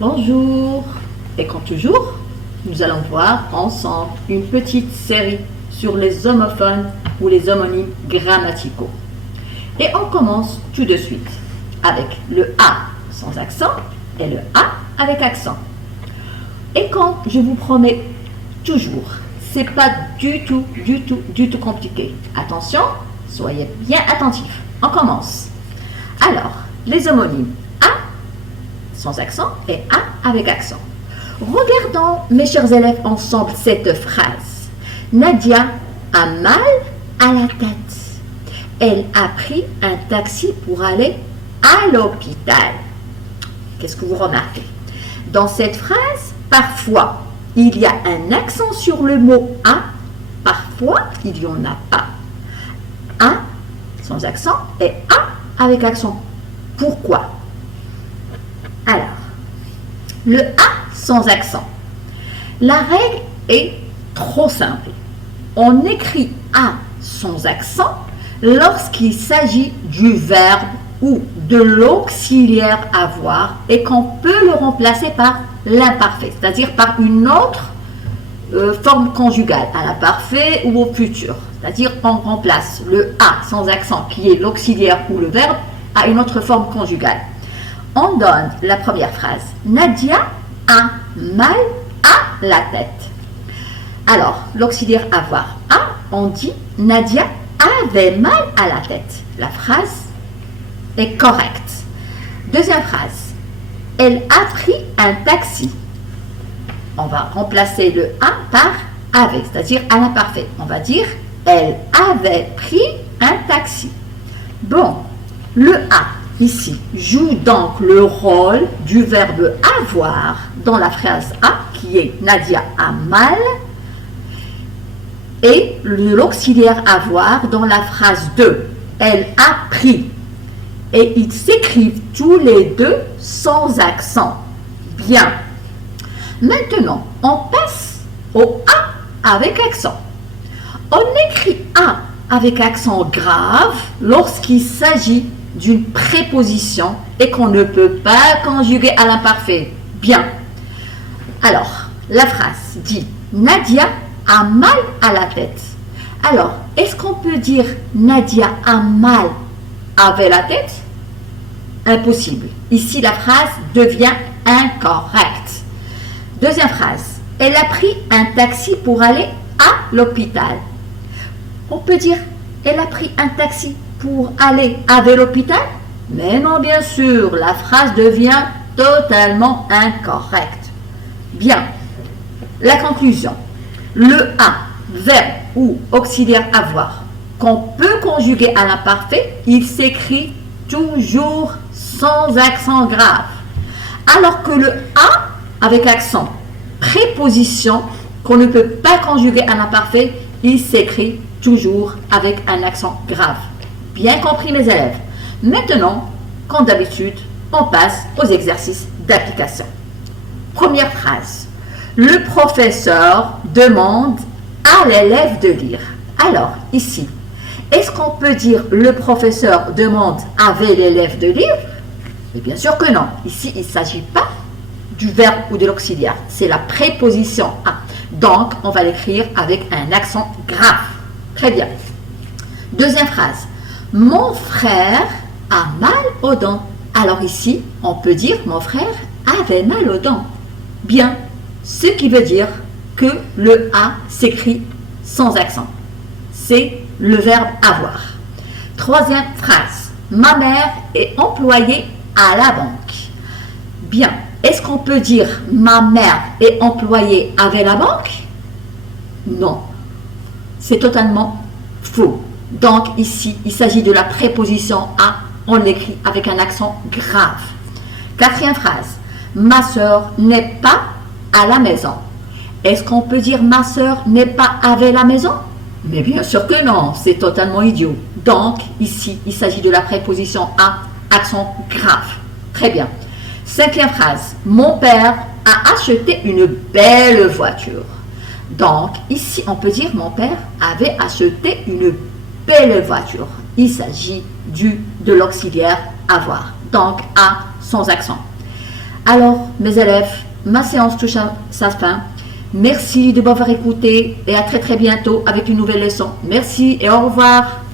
Bonjour, et comme toujours, nous allons voir ensemble une petite série sur les homophones ou les homonymes grammaticaux. Et on commence tout de suite avec le A sans accent et le A avec accent. Et quand je vous promets toujours, c'est pas du tout compliqué. Attention, soyez bien attentifs. On commence. Alors, les homonymes A sans accent et A avec accent. Regardons, mes chers élèves, ensemble cette phrase. Nadia a mal à la tête. Elle a pris un taxi pour aller à l'hôpital. Qu'est-ce que vous remarquez? Dans cette phrase, parfois, il y a un accent sur le mot « a », parfois, il n'y en a pas. « A » sans accent et « a » avec accent. Pourquoi? Alors, le « a » sans accent. La règle est trop simple. On écrit « a » sans accent lorsqu'il s'agit du verbe ou de l'auxiliaire avoir et qu'on peut le remplacer par l'imparfait, c'est-à-dire par une autre forme conjugale, à l'imparfait ou au futur. C'est-à-dire on remplace le « a » sans accent qui est l'auxiliaire ou le verbe à une autre forme conjugale. On donne la première phrase. Nadia a mal à la tête. Alors, l'auxiliaire avoir a, on dit Nadia avait mal à la tête. La phrase est correcte. Deuxième phrase. Elle a pris un taxi. On va remplacer le a par avait, c'est-à-dire à l'imparfait. On va dire elle avait pris un taxi. Bon, le a ici joue donc le rôle du verbe avoir dans la phrase a qui est Nadia a mal et l'auxiliaire avoir dans la phrase 2, elle a pris. Et ils s'écrivent tous les deux sans accent. Bien. Maintenant, on passe au A avec accent. On écrit A avec accent grave lorsqu'il s'agit d'une préposition et qu'on ne peut pas conjuguer à l'imparfait. Bien. Alors, la phrase dit Nadia a mal à la tête. Alors, est-ce qu'on peut dire Nadia a mal avait la tête? Impossible. Ici, la phrase devient incorrecte. Deuxième phrase. Elle a pris un taxi pour aller à l'hôpital. On peut dire elle a pris un taxi pour aller à l'hôpital? Mais non, bien sûr, la phrase devient totalement incorrecte. Bien. La conclusion. Le A, verbe ou auxiliaire avoir, qu'on peut conjuguer à l'imparfait, il s'écrit toujours sans accent grave. Alors que le A avec accent, préposition qu'on ne peut pas conjuguer à l'imparfait, il s'écrit toujours avec un accent grave. Bien compris mes élèves. Maintenant, comme d'habitude, on passe aux exercices d'application. Première phrase. Le professeur demande à l'élève de lire. Alors, ici, est-ce qu'on peut dire le professeur demande avait l'élève de lire? Mais bien sûr que non. Ici, il ne s'agit pas du verbe ou de l'auxiliaire. C'est la préposition à. Donc, on va l'écrire avec un accent grave. Très bien. Deuxième phrase. Mon frère a mal aux dents. Alors ici, on peut dire mon frère avait mal aux dents. Bien. Ce qui veut dire que le A s'écrit sans accent. C'est le verbe avoir. Troisième phrase. Ma mère est employée à la banque. Bien. Est-ce qu'on peut dire ma mère est employée avec la banque? Non. C'est totalement faux. Donc ici, il s'agit de la préposition à. On l'écrit avec un accent grave. Quatrième phrase. Ma sœur n'est pas à la maison. Est-ce qu'on peut dire ma sœur n'est pas avec la maison? Mais bien sûr que non, c'est totalement idiot. Donc, ici, il s'agit de la préposition à, accent grave. Très bien. Cinquième phrase. Mon père a acheté une belle voiture. Donc, ici, on peut dire mon père avait acheté une belle voiture. Il s'agit de l'auxiliaire avoir. Donc, à sans accent. Alors, mes élèves, ma séance touche à sa fin. Merci de m'avoir écouté et à très très bientôt avec une nouvelle leçon. Merci et au revoir.